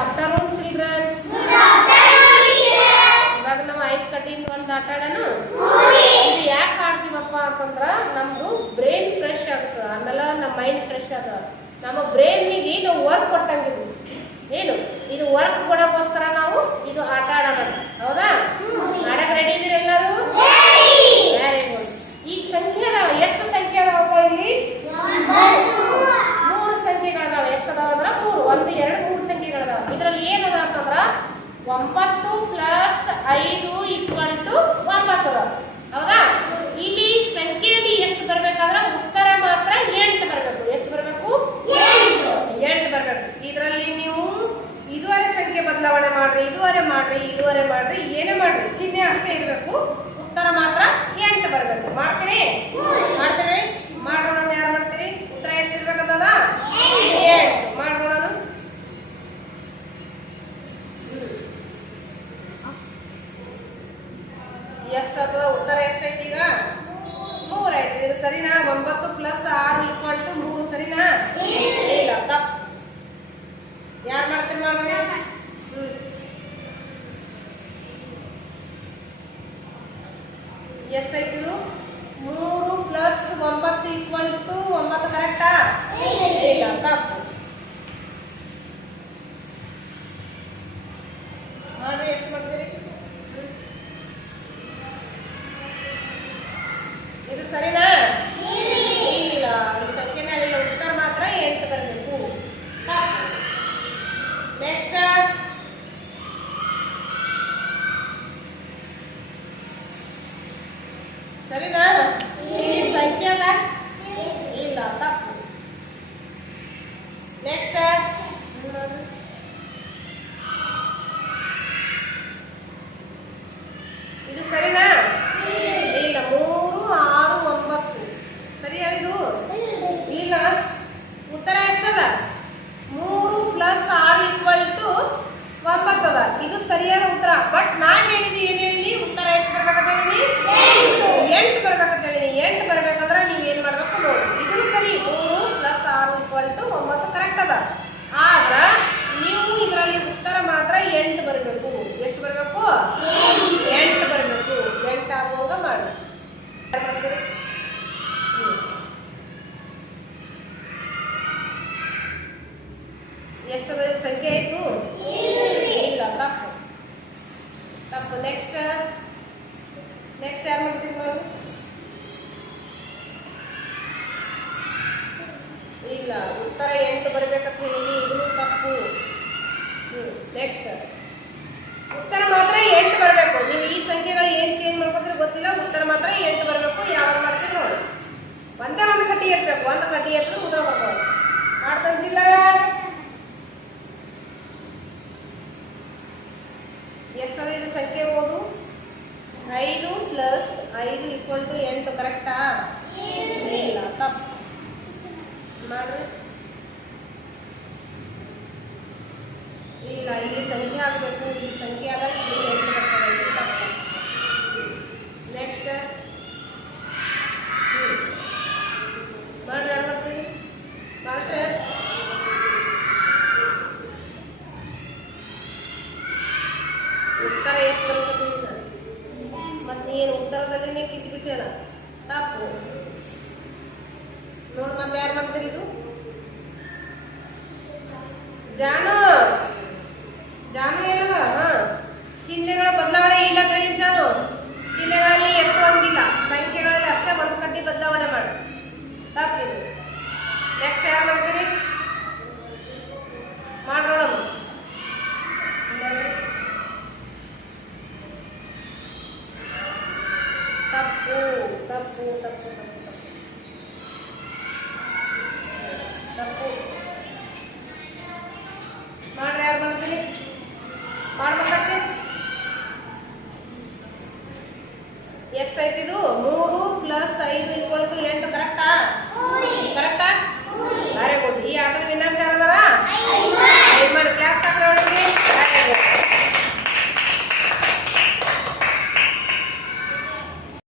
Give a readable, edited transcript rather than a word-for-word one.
afternoon children. ಇವಾಗ ನಾವು ice ಕಟ್ಟಿಂದ ಒಂದು ಆಟ ಆಡೋಣ. ಇದು ಯಾಕೆ ಆಡ್ತೀವಪ್ಪ ಅಂತಂದ್ರ ನಮ್ದು ಬ್ರೈನ್ ಫ್ರೆಶ್ ಆಗುತ್ತೆ, ಆಮೇಲೆ ನಮ್ಮ ಮೈಂಡ್ ಫ್ರೆಶ್ ಆಗ. ನಮ್ಮ ಬ್ರೈನ್ಗೆ ನಾವು ವರ್ಕ್ ಕೊಟ್ಟಂಗಿದ್ವಿ ಏನು ಇದು ವರ್ಕ್ ಕೊಡೋಕ್ಕೋಸ್ಕರ ನಾವು ಇದು ಆಟ ಆಡೋಣ. ಹೌದಾ? ಆಡಕ್ಕೆ ರೆಡಿ ಇದೀರಿ ಎಲ್ಲರೂ? Very good. ಈಗ ಸಂಖ್ಯೆ ಅದಾವ. ಎಷ್ಟು ಸಂಖ್ಯೆ ಅದಾವಪ್ಪ ಇಲ್ಲಿ? 3 ಸಂಖ್ಯೆಗಳದಾವ. ಎಷ್ಟು ಅದಾವ ಅಂದ್ರೆ 3. 1 2 3 ಸಂಖ್ಯೆಗಳದಾವ. ಇದರಲ್ಲಿ ಏನದ ಅಂತಂದ್ರ 9 ಪ್ಲಸ್ 5 ಈಕ್ವಲ್ ಟು 9 ಅದ. ಹೌದಾ? ಇಲ್ಲಿ ಸಂಖ್ಯೆಯಲ್ಲಿ ಎಷ್ಟು ಬರ್ಬೇಕಾದ್ರೆ ಉತ್ತರ ಮಾತ್ರ 8 ಬರಬೇಕು. ಎಷ್ಟು ಬರಬೇಕು? 8 ಬರಬೇಕು. ಇದರಲ್ಲಿ ನೀವು ಇದುವರೆ ಸಂಖ್ಯೆ ಬದಲಾವಣೆ ಮಾಡ್ರಿ, ಇದುವರೆ ಮಾಡ್ರಿ, ಏನೇ ಮಾಡ್ರಿ, ಚಿಹ್ನೆ ಅಷ್ಟೇ ಇರಬೇಕು. ಉತ್ತರ ಮಾತ್ರ 8 ಬರಬೇಕು. ಮಾಡ್ತೀರಿ? ಮಾಡೋಣ. ಯಾರು ಮಾಡ್ತೀರಿ? ಉತ್ತರ ಎಷ್ಟು ಇರ್ಬೇಕಂತದ? 8 ಮಾಡೋಣ. ಎಷ್ಟಾಗ್ತದ? ಉತ್ತರ ಎಷ್ಟೈತಿ ಈಗ? 3 ಐತಿ. ಇದು ಸರಿನಾ? 9 ಪ್ಲಸ್ 6 ಈಕ್ವಲ್ ಟು 3 ಸರಿನಾ? ಇಲ್ಲ, ತಪ್ಪು. ಯಾರು ಮಾಡ್ತೀರಿ? ಮಾಡ್ರಿ. ಎಷ್ಟೈತಿ ಇದು? 3 ಪ್ಲಸ್ 9 ಈಕ್ವಲ್ ಟು 9 ಕರೆಕ್ಟಾ? ಇಲ್ಲ, ತಪ್ಪು. ಮಾಡ್ರಿ. ಎಷ್ಟು ಮಾಡ್ತೀರಿ? ಇದು ಸರಿನಾ? ಇಲ್ಲ, ಈ ಸಂಖ್ಯೆನೇ ಇಲ್ಲ. ಉತ್ತರ ಮಾತ್ರ 8 ಬರಬೇಕು. ನೆಕ್ಸ್ಟ್ ಸರಿನಾ? ಈ ಸಂಖ್ಯೆ ಅದ? ಇಲ್ಲ, ತಪ್ಪು. ನೆಕ್ಸ್ಟ್ ಇದು ಸರಿನಾ? ಇಲ್ಲ. 3 6 9 ಸರಿಯಾ? ಇದು ಇಲ್ಲ. ಉತ್ತರ ಎಷ್ಟದ? 3 ಪ್ಲಸ್ 6 ಈಕ್ವಲ್ ಟು 9 ಅದ. ಇದು ಸರಿಯಾದ ಉತ್ತರ. ಬಟ್ ನಾನು ಹೇಳಿದಿ ಏನ್ ಹೇಳಿದಿ? ಉತ್ತರ ಎಷ್ಟು ಬರ್ಬೇಕಂತ ಹೇಳಿದಿ? 8 ಬರ್ಬೇಕಂತ ಹೇಳಿದಿ. 8 ಬರ್ಬೇಕಂದ್ರೆ ನೀವು ಏನ್ ಮಾಡ್ಬೇಕು ನೋಡಿ. ಇದು ಸರಿ. 3 ಪ್ಲಸ್ 6 ಈಕ್ವಲ್ ಟು 9 ಕರೆಕ್ಟ್ ಅದ. ಆಗ ನೀವು ಇದರಲ್ಲಿ ಉತ್ತರ ಮಾತ್ರ 8 ಬರಬೇಕು. ಎಷ್ಟು ಬರಬೇಕು? 8 ಬರಬೇಕು. 8 ಆಗುವಾಗ ಮಾಡಿ. ಎಷ್ಟದ ಸಂಖ್ಯೆ ಆಯ್ತು? ಇಲ್ಲ, ತಪ್ಪು. ನೆಕ್ಸ್ಟ್ ಯಾರು ಮಾಡ್ತೀವಿ ಮಾಡಿ? ಇಲ್ಲ, ಉತ್ತರ 8 ಬರಬೇಕಂತ ಹೇಳಿ. ಇದನ್ನು ತಪ್ಪು. ನೆಕ್ಸ್ಟ್ ಉತ್ತರ ಮಾತ್ರ 8 ಬರಬೇಕು. ನೀವು ಈ ಸಂಖ್ಯೆಗಳು ಏನ್ ಚೇಂಜ್ ಮಾಡ್ಕೊಂಡ್ರೆ ಗೊತ್ತಿಲ್ಲ. ಉತ್ತರ ಮಾತ್ರ 8 ಬರಬೇಕು. ಯಾವಾಗ ಮಾಡ್ತೀವಿ ನೋಡಿ. ಒಂದೇ ಒಂದು ಕಟ್ಟಿ ಎತ್ತಬೇಕು. ಒಂದು ಕಟ್ಟಿ ಎತ್ತಲು ಉತ್ತರ ಬರ್ಬೋದು. ಮಾಡ್ತಂತಿಲ್ಲ? ಎಷ್ಟದ ಇದು ಸಂಖ್ಯೆ? ಓದು. 5 ಪ್ಲಸ್ 5 ಈಕ್ವಲ್ ಟು 8 ಕರೆಕ್ಟಾ? ಇಲ್ಲ, ತಪ್ಪು. ಮಾಡ್ರಿ. ಇಲ್ಲ, ಇಲ್ಲಿ ಸಂಖ್ಯೆ ಆಗಬೇಕು. ಇಲ್ಲಿ ಸಂಖ್ಯೆ ಆದಾಗ ಇಲ್ಲಿ 8 ಬರ್ತದೆ. ತಪ್ಪು. ನೆಕ್ಸ್ಟ್ ಮಾಡ್ರಿ. ಯಾರು ಮಾಡ್ತೀವಿ? ಮಾಸ್ಟರ್ ಉತ್ತರ ಎಷ್ಟು ಬರಬೇಕು? ಮತ್ತೆ ನೀನು ಉತ್ತರದಲ್ಲಿನೇ ಕಿತ್ಬಿಟ್ಟಿಲ್ಲ. ತಪ್ಪು. ನೋಡಿ. ಮತ್ತೆ ಯಾರು ಮಾಡ್ತೀರಿ? ಇದು ಜಾನು ಏನಲ್ಲ. ಚಿಹ್ನೆಗಳ ಬದಲಾವಣೆ ಇಲ್ಲ ಕಳಿ. ಜಾನು ಚಿಹ್ನೆಗಳಲ್ಲಿ ಎತ್ತುವಂಗಿಲ್ಲ. ಸಂಖ್ಯೆಗಳಲ್ಲಿ ಅಷ್ಟೇ ಒಂದು ಕಡ್ಡಿ ಬದಲಾವಣೆ ಮಾಡಿ. ತಪ್ಪಿದು. ನೆಕ್ಸ್ಟ್ ಯಾರು ಮಾಡ್ತೀರಿ? ಮಾಡೋಣ. ತಪ್ಪು. ತಪ್ಪು.